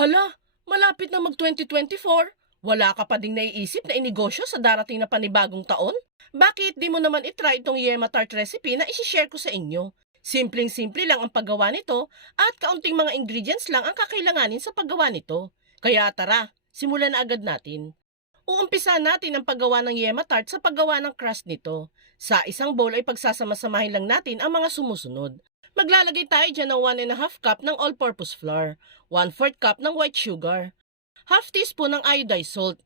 Hala, malapit na mag-2024. Wala ka pa ding naiisip na inegosyo sa darating na panibagong taon? Bakit di mo naman itry itong Yema Tart recipe na isishare ko sa inyo? Simpleng-simple lang ang paggawa nito at kaunting mga ingredients lang ang kakailanganin sa paggawa nito. Kaya tara, simulan na agad natin. Uumpisa natin ang paggawa ng Yema Tart sa paggawa ng crust nito. Sa isang bowl ay pagsasama-samahin lang natin ang mga sumusunod. Maglalagay tayo dyan ng 1 and a half cup ng all-purpose flour, 1 4 cup ng white sugar, half teaspoon ng iodized salt,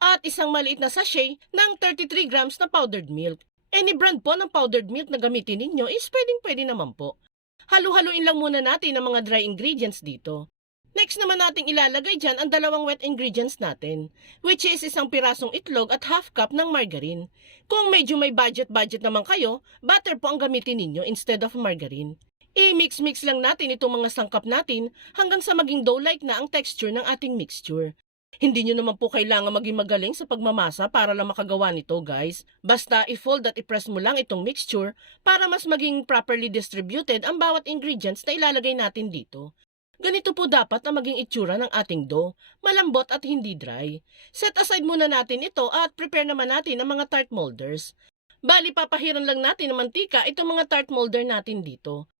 at isang maliit na sachet ng 33 grams na powdered milk. Any brand po ng powdered milk na gamitin ninyo is pwedeng pwede naman po. Halu-haluin lang muna natin ang mga dry ingredients dito. Next naman nating ilalagay dyan ang dalawang wet ingredients natin, which is isang pirasong itlog at half cup ng margarine. Kung medyo may budget-budget naman kayo, butter po ang gamitin ninyo instead of margarine. I-mix-mix lang natin itong mga sangkap natin hanggang sa maging dough-like na ang texture ng ating mixture. Hindi nyo naman po kailangan maging magaling sa pagmamasa para lang makagawa nito guys. Basta i-fold at i-press mo lang itong mixture para mas maging properly distributed ang bawat ingredients na ilalagay natin dito. Ganito po dapat ang maging itsura ng ating dough, malambot at hindi dry. Set aside muna natin ito at prepare naman natin ang mga tart molders. Bali, papahiran lang natin ng mantika itong mga tart molder natin dito.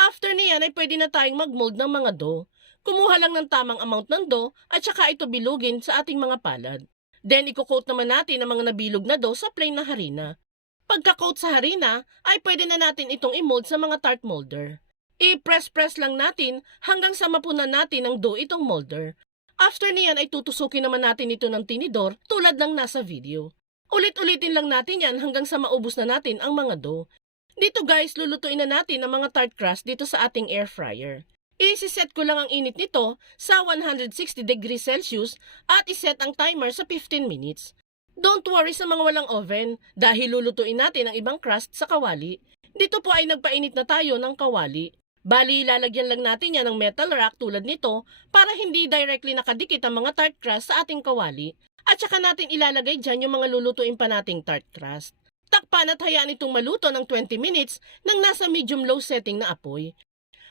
After niyan ay pwede na tayong mag-mold ng mga dough. Kumuha lang ng tamang amount ng dough at saka ito bilugin sa ating mga palad. Then, i-coat naman natin ang mga nabilog na dough sa plain na harina. Pagka-coat sa harina, ay pwede na natin itong i-mold sa mga tart molder. I-press-press lang natin hanggang sa mapunan natin ng dough itong molder. After niyan ay tutusukin naman natin ito ng tinidor tulad ng nasa video. Ulit-ulitin lang natin yan hanggang sa maubos na natin ang mga dough. Dito guys, lulutuin na natin ang mga tart crust dito sa ating air fryer. Isiset ko lang ang init nito sa 160 degrees Celsius at iset ang timer sa 15 minutes. Don't worry sa mga walang oven dahil lulutuin natin ang ibang crust sa kawali. Dito po ay nagpainit na tayo ng kawali. Bali, lalagyan lang natin yan ng metal rack tulad nito para hindi directly nakadikit ang mga tart crust sa ating kawali. At saka natin ilalagay dyan yung mga lulutuin pa nating tart crust. Takpan at hayaan itong maluto ng 20 minutes nang nasa medium-low setting na apoy.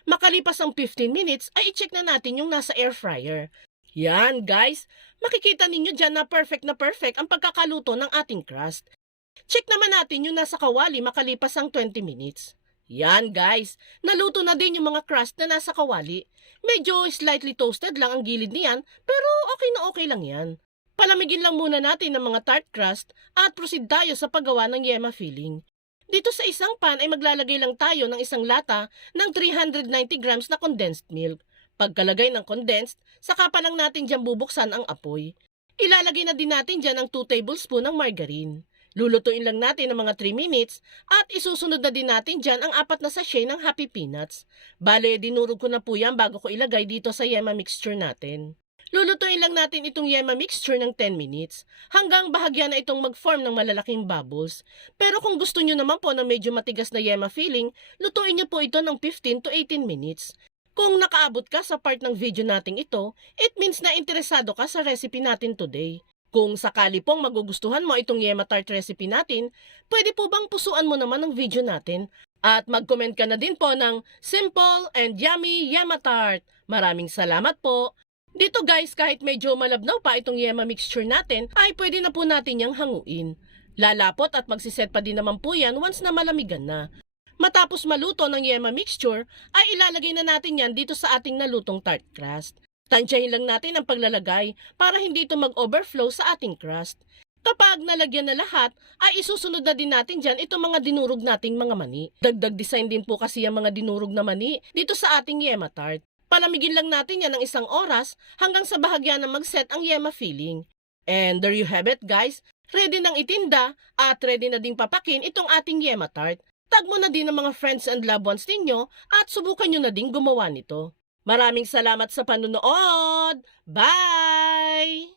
Makalipas ang 15 minutes ay i-check na natin yung nasa air fryer. Yan guys, makikita ninyo dyan na perfect na perfect ang pagkakaluto ng ating crust. Check naman natin yung nasa kawali makalipas ang 20 minutes. Yan guys, naluto na din yung mga crust na nasa kawali. Medyo slightly toasted lang ang gilid niyan, pero okay na okay lang yan. Palamigin lang muna natin ang mga tart crust at proceed tayo sa paggawa ng yema filling. Dito sa isang pan ay maglalagay lang tayo ng isang lata ng 390 grams na condensed milk. Pagkalagay ng condensed, saka pa lang natin dyan bubuksan ang apoy. Ilalagay na din natin dyan ang 2 tablespoon ng margarine. Lulutuin lang natin ng mga 3 minutes at isusunod na din natin dyan ang apat na sachet ng Happy Peanuts. Bale, dinurog ko na po yan bago ko ilagay dito sa yema mixture natin. Lulutuin lang natin itong yema mixture ng 10 minutes hanggang bahagya na itong mag-form ng malalaking bubbles. Pero kung gusto nyo naman po ng medyo matigas na yema filling, lutuin nyo po ito ng 15 to 18 minutes. Kung nakaabot ka sa part ng video nating ito, it means na interesado ka sa recipe natin today. Kung sakali pong magugustuhan mo itong Yema Tart recipe natin, pwede po bang pusuan mo naman ang video natin? At mag-comment ka na din po ng Simple and Yummy Yema Tart. Maraming salamat po! Dito guys, kahit medyo malabnaw pa itong Yema mixture natin, ay pwede na po natin yang hanguin. Lalapot at magsiset pa din naman po yan once na malamigan na. Matapos maluto ng Yema mixture, ay ilalagay na natin yan dito sa ating nalutong tart crust. Tansyahin lang natin ang paglalagay para hindi ito mag-overflow sa ating crust. Kapag nalagyan na lahat, ay isusunod na din natin dyan itong mga dinurog nating mga mani. Dagdag design din po kasi ang mga dinurog na mani dito sa ating Yema tart. Palamigin lang natin yan ng isang oras hanggang sa bahagya na mag-set ang Yema filling. And there you have it guys. Ready nang itinda at ready na ding papakin itong ating Yema tart. Tag mo na din ang mga friends and loved ones ninyo at subukan nyo na din gumawa nito. Maraming salamat sa panunood! Bye!